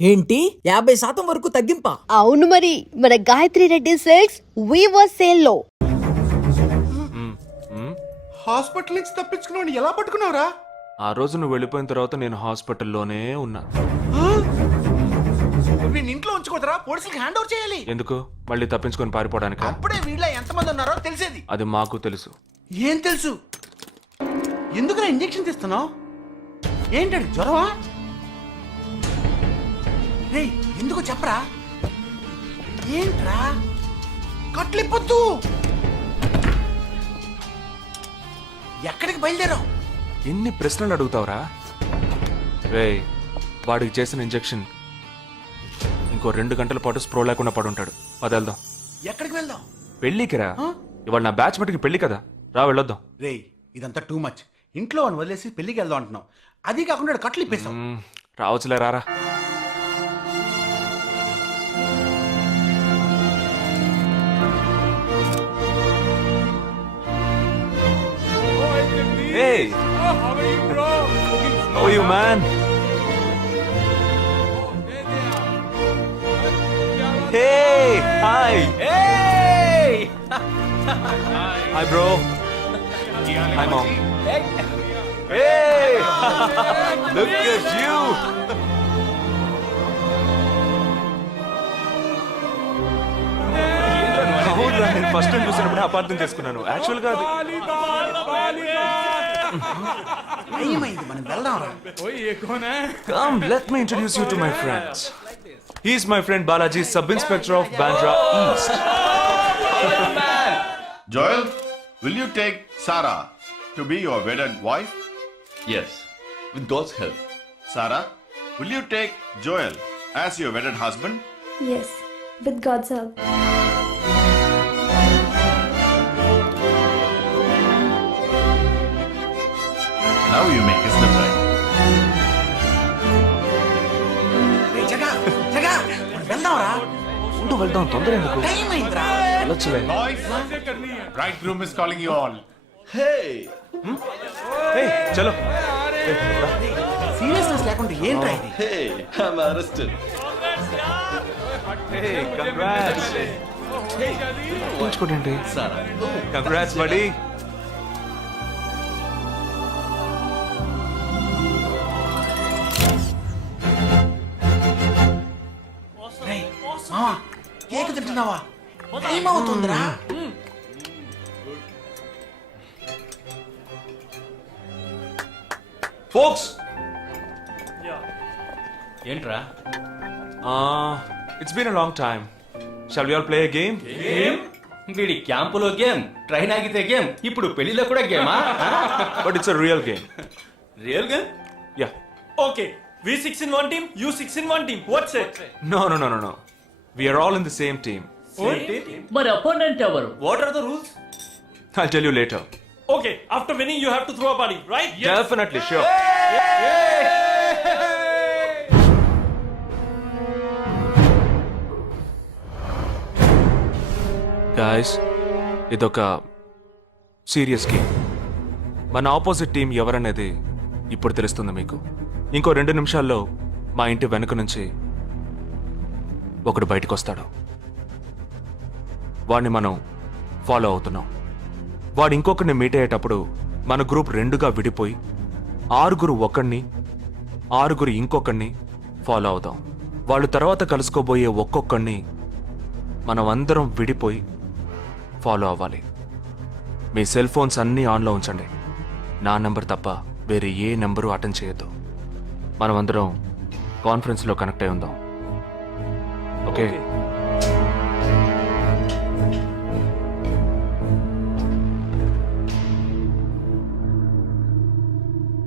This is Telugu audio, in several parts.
ఏంటి 50% వరకు తగ్గింపా? అవును మరి, మన Gayatri Reddy silks weaver sale లో. హాస్పిటల్ నుంచి తప్పించుకున్నావు ఎలా పట్టుకున్నావురా? ఆ రోజు నువ్వు వెళ్ళిపోయిన తర్వాత నేను హాస్పిటల్లోనే ఉన్నా. నేను ఇంట్లో ఉంచుకోదరా, పోలీసులకు హ్యాండ్ ఓవర్ చేయాలి. ఎందుకు? మళ్ళీ తప్పించుకొని పారిపోవడానికి? అప్పుడే వీళ్ళ ఎంతమంది ఉన్నారో తెలిసేది. అది మాకు తెలుసు. ఏం తెలుసు? ఎందుకురా ఇంజెక్షన్ తీస్తున్నావు? ఏంటండి జ్వరమా? రేయ్ ఎందుకు చెప్పరా? ఏంట్రా కట్లిప్పొద్దు. ఎక్కడికి బయలుదేరావు? ఎన్ని ప్రశ్నలు అడుగుతావురా? రేయ్, వాడికి చేసిన ఇంజెక్షన్ ఇంకో 2 గంటల పాటు స్ప్రో లేకుండా పడుంటాడు. వెళ్దాం. ఎక్కడికి వెళ్దాం? పెళ్ళికి రా. ఇవాళ నా బ్యాచ్ మటుకి పెళ్లి కదా, రా వెళ్ళొద్దాం. రేయ్ ఇదంతా టూ మచ్. ఇంట్లో అని వదిలేసి పెళ్లికి వెళ్దాం అంటున్నావు. అది కాకుండా కట్లు ఇప్పేస్తాం. రావచ్చులే, రారా. Hey! How are you, man? Hey! Hi! Hey! Hi, bro. Hi, mom. Hey! Look at you! అవునురా, నేను ఫస్ట్ టైం చూసినప్పుడు అపార్థం చేసుకున్నాను. యాక్చువల్ గా అది ఏమైంది? మనం వెళ్దాం రా. Come, let me introduce you to my friends. He's my friend Balaji, Sub-Inspector of Bandra East. Joel, will you take Sarah to be your wedded wife? Yes, with God's help. Sarah, will you take Joel as your wedded husband? Yes, with God's help. Now you may kiss them right. రేయ్ జగా జగా మనం వెళ్దాం రా. ఉండు, వెళ్దాం. తొందర ఎందుకు? టైం అయిందిరా. వెళ్ళొచ్చులే. Boys, bridegroom is calling you all. Hey! Hey, చలో. సీరియస్నెస్ లేకుండా ఏంట్రా ఇది? Hey! I'm arrested. Hey, congrats. ఉంచుకోండి. Sarah. Congrats, buddy. రేయ్ మావా, కేక్ తింటున్నావా? టైం అవుతుందిరా. Folks, ఏంట్రా? it's been a long time. Shall we all play a game? వీడి క్యాంపులో గేమ్, ట్రైన్ ఆగితే గేమ్, ఇప్పుడు పెళ్లిలో కూడా గేమా? But it's a real game. Real game? Yeah. Okay, we 6 in one team, you 6 in one team. What's it? No. We are all in the same team. మరి opponent ఎవరు? What are the rules? I'll tell you later. Okay, after winning you have to throw a party, right? Definitely, sure. Guys, ఇదొక సీరియస్ గేమ్. మన ఆపోజిట్ టీం ఎవరనేది ఇప్పుడు తెలుస్తుంది మీకు. ఇంకో 2 నిమిషాల్లో మా ఇంటి వెనుక నుంచి ఒకడు బయటకు వస్తాడు. వాడిని మనం ఫాలో అవుతున్నాం. వాడు ఇంకొకరిని మీట్ అయ్యేటప్పుడు మన గ్రూప్ 2గా విడిపోయి 6 ఒకడిని 6 ఇంకొకరిని ఫాలో అవుదాం. వాళ్ళు తర్వాత కలుసుకోబోయే ఒక్కొక్కడిని మనం అందరం విడిపోయి ఫాలో అవ్వాలి. మీ సెల్ ఫోన్స్ అన్నీ ఆన్లో ఉంచండి. నా నెంబర్ తప్ప వేరే ఏ నెంబరు అటెండ్ చేయొద్దు. మనం అందరం కాన్ఫరెన్స్లో కనెక్ట్ అయి ఉందాం. ఓకే?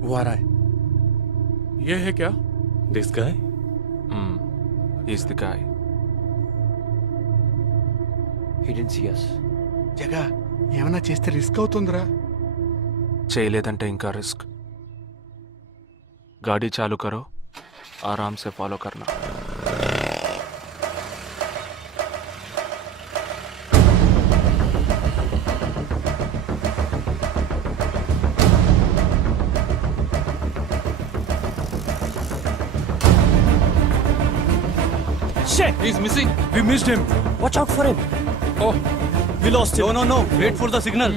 Who are I? ये है क्या? This guy? He's the guy. He didn't see us. జగా ఏమైనా చేస్తే రిస్క్ అవుతుందిరా. చేయలేదంటే ఇంకా రిస్క్. गाड़ी चालू करो, आराम से फॉलो करना. Shit! He's missing. We missed him. Watch out for him. Oh, We lost him. No. Wait for the signal.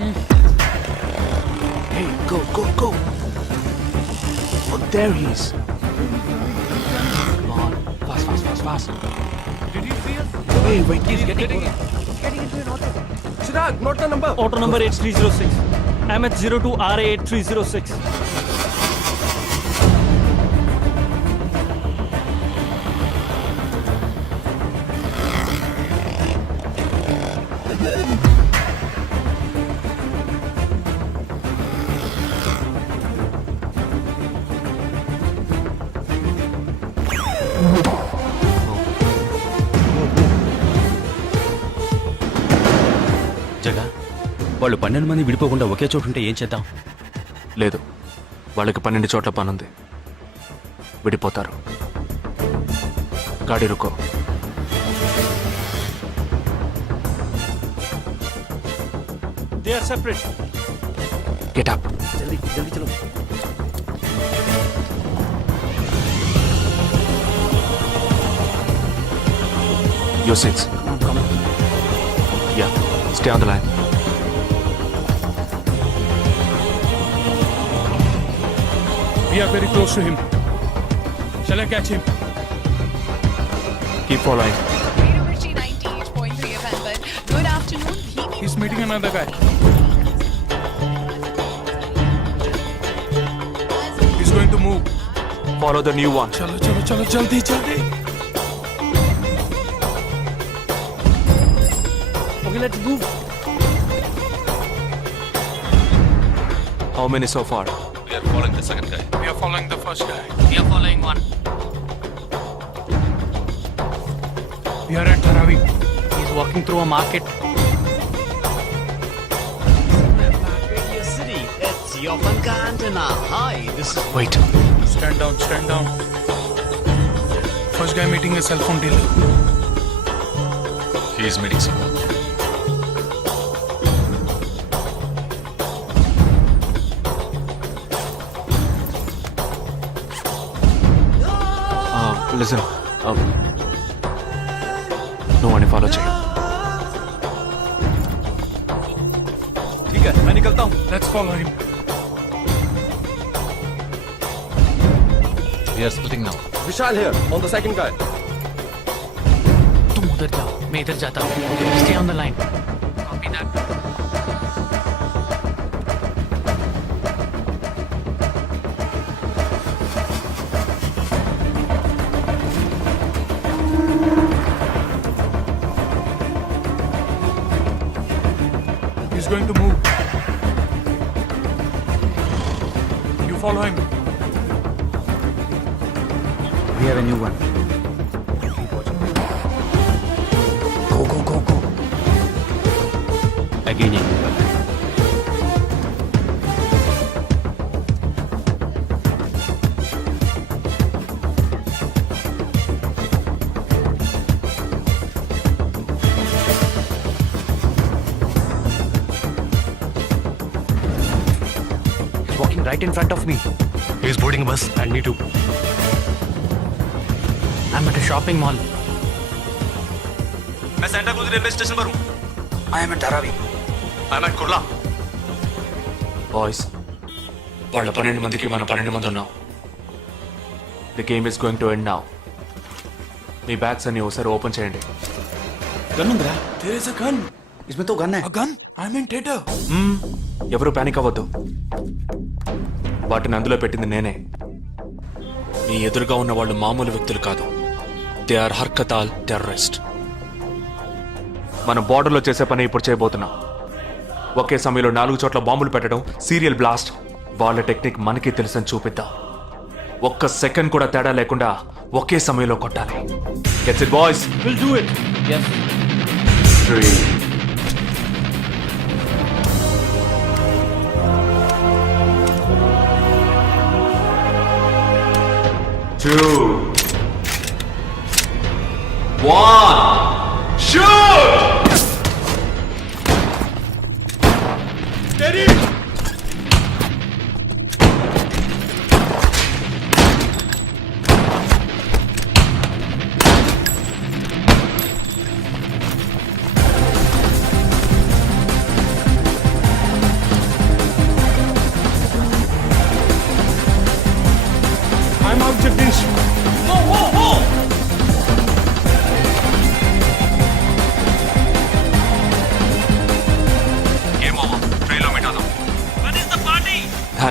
Hey, go. Oh, there he is. Come on, fast. Did you see us? Wait, He's getting Chirag, not the number. Auto number H306. MH02 RA8306. జగా వాళ్ళు 12 మంది విడిపోకుండా ఒకే చోటు ఉంటే ఏం చేద్దాం? లేదు, వాళ్ళకి 12 చోట్ల పనుంది. విడిపోతారు. గాడి రుకో. They are separate. Get up. జల్దీ చలో. Your 6. Come on. Yeah, stay on the line. We are very close to him. Shall I catch him? Keep following. Good afternoon. He's meeting another guy. He's going to move. Follow the new one. चलो जल्दी. Okay, let's move. How many so far? We are following the second guy. We are following the first guy. We are following one. We are at Dharavi. He's walking through a market. Wait. Stand down. First guy meeting a cell phone dealer. He is meeting someone. Listen. No one follow check. ठीक है, मैं निकलता हूँ. Let's follow him. We are splitting now. Vishal here, on the second guy. तुम उधर जाओ, मैं इधर जाता हूँ. Stay on the line. Copy that. He's going to move. You follow him. We have a new one. Go. Again. He's walking right in front of me. He's boarding a bus. And me too. I'm at a shopping mall. मैं सेंटा क्रूज रेलवे स्टेशन पर हूँ. I am at Dharavi. I am at Kurla. Boys, వాళ్ళ 12 మందికి మనం 12 మంది ఉన్నాం. The game is going to end now. Me bags అన్ని ఒకసారి ఓపెన్ చేయండి. गन ఉందా? There is a gun. इसमें तो गन है. A gun? I'm in theater. ఎవరు పానిక్ అవ్వద్దు. వాటిని అందులో పెట్టింది నేనే. మీ ఎదురుగా ఉన్న వాళ్ళు మామూలు వ్యక్తులు కాదు. They are Harkatul terrorist. మనం బార్డర్లో చేసే పని ఇప్పుడు చేయబోతున్నాం. ఒకే సమయంలో 4 చోట్ల బాంబులు పెట్టడం, సీరియల్ బ్లాస్ట్. వాళ్ళ టెక్నిక్ మనకి తెలుసని చూపిద్దాం. ఒక్క సెకండ్ కూడా తేడా లేకుండా ఒకే సమయంలో కొట్టాలి. Gets it boys? We'll do it. Yes. 3 2 1 shoot! Steady!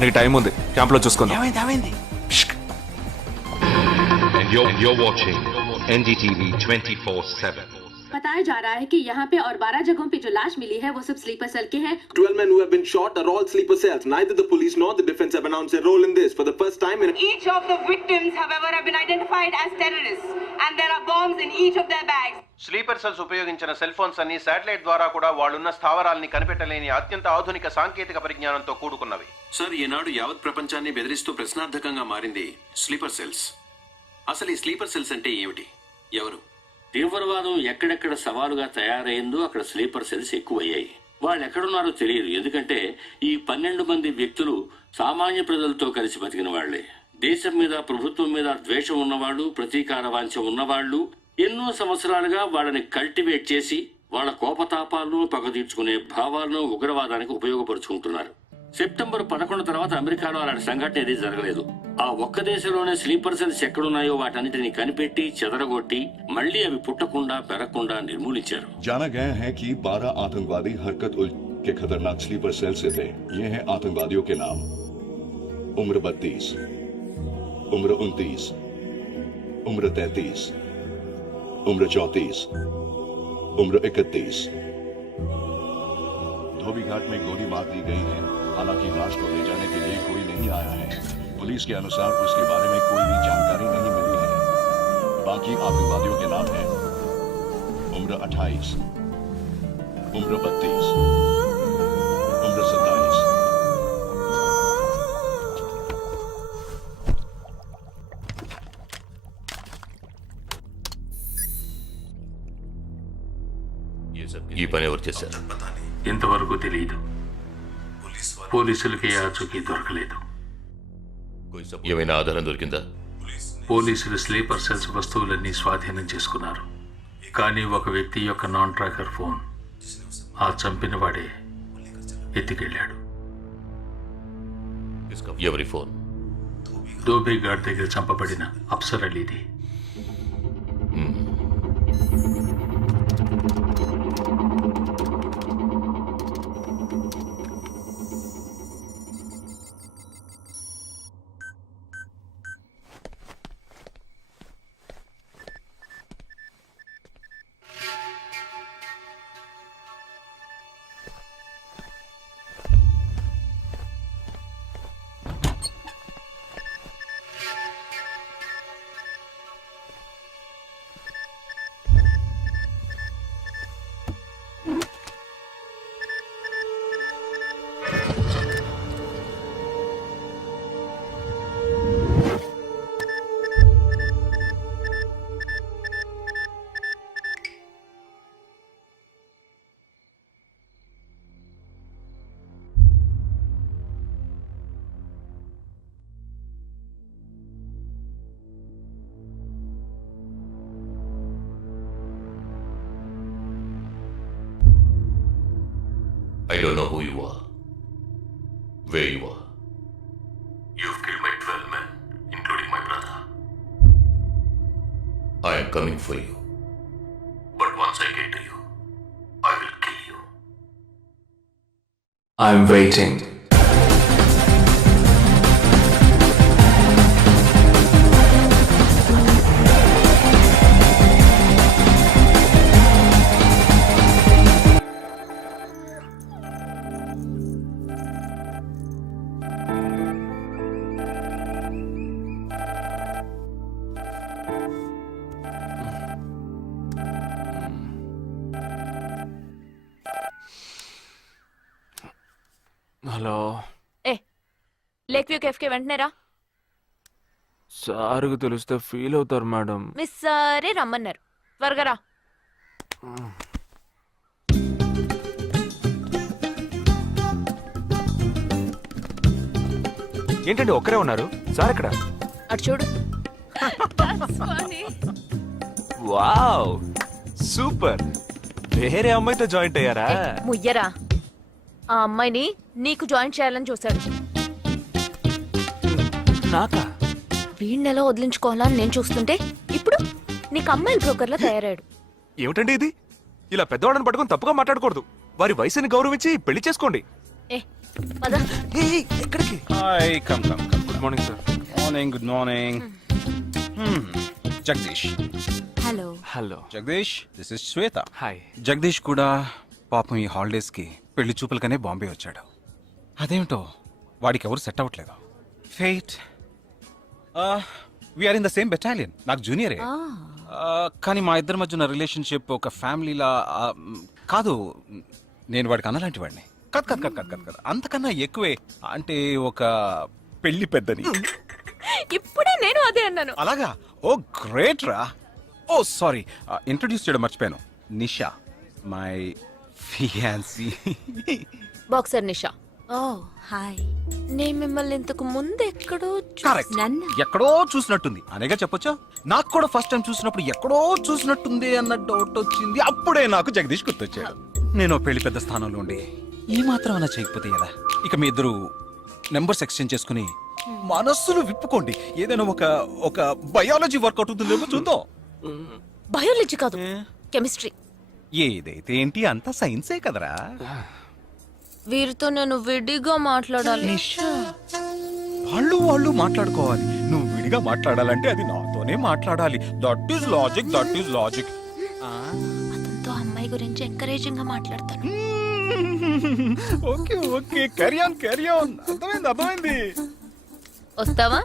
దానికి టైం ఉంది, క్యాంప్ లో చూసుకుందాం. ఏమైంది And you're watching NDTV 24/7. बताया जा रहा है कि यहाँ पे और 12 जगहों पे जो लाश मिली है वो सब स्लीपर सेल के हैं. 12 men who have been shot are all sleeper cells. Neither the police nor the defense have announced their role in this. For the first time in Each of the victims, however, have been identified as terrorists, and there are bombs in each of their bags. Sleeper cells ఉపయోగించిన సెల్ ఫోన్స్ అన్ని శాటిలైట్ ద్వారా కూడా వాళ్ళున్న స్థావరాల్ని కనిపెట్టలేని అత్యంత ఆధునిక సాంకేతిక పరిజ్ఞానంతో కూడుకున్నవి. సార్, ఈనాడు యావత్ ప్రపంచాన్ని బెదిరిస్తూ ప్రశ్నార్థకంగా మారింది స్లీపర్ సెల్స్. అసలు ఈ స్లీపర్ సెల్స్ అంటే ఏమిటి? ఎవరు? తీవ్రవాదం ఎక్కడెక్కడ సవాలుగా తయారైందో అక్కడ స్లీపర్ సెల్స్ ఎక్కువయ్యాయి. వాళ్ళు ఎక్కడున్నారో తెలియదు, ఎందుకంటే ఈ 12 మంది వ్యక్తులు సామాన్య ప్రజలతో కలిసి బతికిన వాళ్లే. దేశం మీద, ప్రభుత్వం మీద ద్వేషం ఉన్నవాళ్ళు, ప్రతీకార వాంఛ ఉన్నవాళ్ళు ఎన్నో సంవత్సరాలుగా వాళ్ళని కల్టివేట్ చేసి వాళ్ళ కోపతాపాలను, పగ తీర్చుకునే భావాలను ఉగ్రవాదానికి ఉపయోగపరుచుకుంటున్నారు. సెప్టెంబర్ 11 తర్వాత అమెరికాలో అలాంటి సంఘటన ఏది జరగలేదు. ఆ ఒక్క దేశంలోనే స్లీపర్ సెల్స్ ఎక్కడున్నాయో వాటన్నిటిని కనిపెట్టి చెదరగొట్టి మళ్లీ అవి పుట్టకుండా పెరగకుండా నిర్మూలించారు. जाना गया है कि 12 आतंकवादी हरकत उल के खतरनाक स्लीपर सेल से थे. ये हैं आतंकवादियों के नाम: उम्र 32, उम्र 29, उम्र 33, उम्र 34, उम्र 31. धोबी घाट में गोली मार दी गई है. हालांकि लाश को ले जाने के लिए कोई नहीं आया है. पुलिस के अनुसार उसके बारे में कोई भी जानकारी नहीं मिली है. बाकी आतंकवादियों के नाम हैं: उम्र 28, उम्र 32, उम्र 27. ఈ పని ఎవరు చేశారు? ఇంతవరకు తెలియదు. పోలీసులకి ఆచూకీ దొరకలేదు. ఏమైనా ఆధారం దొరికిందా? పోలీసులు స్లీపర్ సెల్స్ వస్తువులన్నీ స్వాధీనం చేసుకున్నారు. కానీ ఒక వ్యక్తి యొక్క నాన్ ట్రాకర్ ఫోన్ ఆ చంపిన వాడే ఎత్తికెళ్ళాడు. ఎవరి ఫోన్? ధోబీ ఘాట్ దగ్గర చంపబడిన Afsar అలీది. I don't know who you are, where you are. You've killed my 12 men, including my brother. I am coming for you. But once I get to you, I will kill you. I'm waiting. Hello. Lake view cafe కి వెంటనే రా. సార్కి తెలిస్తే ఫీల్ అవుతారు మేడం. మిస్ సరే రమ్మన్నారు, త్వరగా రా. ఏంటండి ఒక్కరే ఉన్నారు? సార్ ఎక్కడ? అటు చూడు. Wow, super. వేరే అమ్మాయితో జాయింట్ అయ్యారా? ముయ్యరా, ఆ అమ్మాయిని నీకు జాయిన్ చేయాలని చూశాడు. నాకా? వీణ్ణెలా వదిలించుకోవాలని నేను చూస్తుంటే ఇప్పుడు నీకు అమ్మాయిల బ్రోకర్లా తయారాడు. ఏమిటండి ఇది? ఇలా పెద్దవాళ్ళని పట్టుకొని తప్పుగా మాట్లాడకూడదు. వారి వయసుని గౌరవించి పెళ్లి చేసుకోండి. పద. ఎక్కడికి? Hi come come come good morning sir. Morning good morning. Jagadish. Hello. Hello. Jagadish this is Shweta. Hi. Jagadish కూడా పాపం ఈ హాలిడేస్కి పెళ్లి చూపులకనే బాంబే వచ్చాడు. అదేమిటో వాడికి ఎవరు సెట్ అవ్వట్లేదు. Fate. We are in the same battalion. నాకు జూనియరే. కానీ మా ఇద్దరి మధ్య ఉన్న రిలేషన్షిప్ ఒక ఫ్యామిలీలా కాదు. నేను వాడికి అన్నలాంటి వాడిని కాదు కాదు కాదు కాదు కాదు కాదు అంతకన్నా ఎక్కువే. అంటే ఒక పెళ్లి పెద్దని. ఇప్పుడే నేను అదే అన్నాను. అలాగా? ఓ గ్రేట్ రా. ఓ సారీ, ఇంట్రడ్యూస్ చేయడం మర్చిపోయాను. Nisha my fiancee. Boxer Nisha. Oh hi. నేను మిమ్మల్ని ఇంతకు ముందు ఎక్కడో కరెక్ట్. చూసాను. ఎక్కడో చూసినట్టుంది అనేగా చెప్పొచ్చా. నాకు కూడా ఫస్ట్ టైం చూసినప్పుడు ఎక్కడో చూసినట్టుంది అన్న డౌట్ వచ్చింది. అప్పుడే నాకు జగదీష్ గుర్తొచ్చాడు. నేను పెళ్లి పెద్ద స్థానంలో ఉండి ఈ మాత్రం అలా చేయకపోతే కదా. ఇక మీ ఇద్దరు నెంబర్స్ ఎక్స్చేంజ్ చేసుకుని మనస్సులు విప్పుకోండి. ఏదైనా ఒక బయాలజీ వర్కౌట్ అవుతుందేమో చూద్దాం. బయాలజీ కాదు, కెమిస్ట్రీ. ఏదైతే ఏంటి అంతా సైన్సే కదరా. వీరితో నేను విడిగా మాట్లాడాలి. నిషా, వాళ్ళు మాట్లాడుకోవాలి. నువ్వు విడిగా మాట్లాడాలంటే అది నాతోనే మాట్లాడాలి. That is logic, that is logic. అతనితో అమ్మాయి గురించి ఎంకరేజింగ్ గా మాట్లాడతాను. Okay okay, carry on carry on. అర్థమైంది. వస్తావా?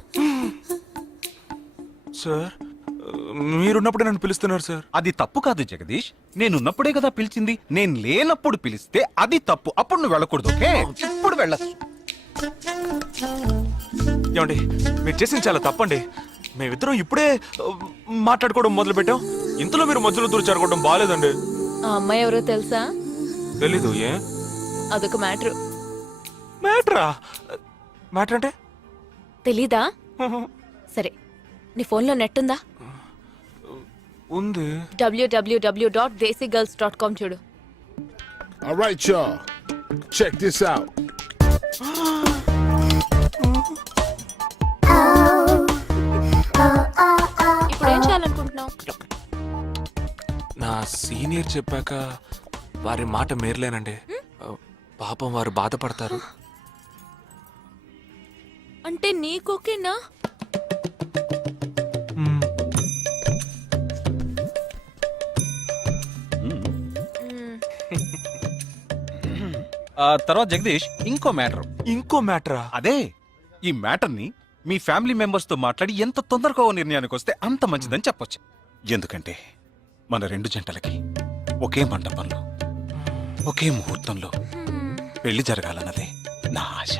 సార్ మీరున్నప్పుడే నన్ను పిలుస్తున్నారు సార్. అది తప్పు కాదు జగదీష్. నేనున్నప్పుడే కదా పిలిచింది. నేను లేనప్పుడు పిలిస్తే అది తప్పు. అప్పుడు నువ్వు వెళ్ళకూడదు. ఓకే, ఇప్పుడు వెళ్ళచ్చు. ఏమండి మీరు చేసింది చాలా తప్పండి. మేమిద్దరం ఇప్పుడే మాట్లాడుకోవడం మొదలు పెట్టాం. ఇంతలో మీరు మధ్యలో దూరం బాగాలేదండి. ఆ అమ్మాయి ఎవరో తెలుసా? తెలీదు. ఏ అదొక మ్యాటర్. మ్యాటరా? మ్యాటర్ అంటే? తెలీదా? సరే, నీ ఫోన్లో నెట్ ఉందా? ఉంది. www.desigirls.com చూడు. All right, y'all. Check this out. ఇప్పుడు ఏం చేయాలనుకుంటున్నావు? నా సీనియర్ చెప్పాక వారి మాట మేరలేనండి. పాపం వారు బాధపడతారు. అంటే నీకోకేనా? తర్వాత జగదీష్ ఇంకో మ్యాటరా? అదే, ఈ మ్యాటర్ ని మీ ఫ్యామిలీ మెంబర్స్ తో మాట్లాడి ఎంత తొందరగా ఓ నిర్ణయానికి వస్తే అంత మంచిదని చెప్పొచ్చు. ఎందుకంటే మన రెండు జంటలకి ఒకే మండపంలో ఒకే ముహూర్తంలో పెళ్లి జరగాలన్నదే నా ఆశ.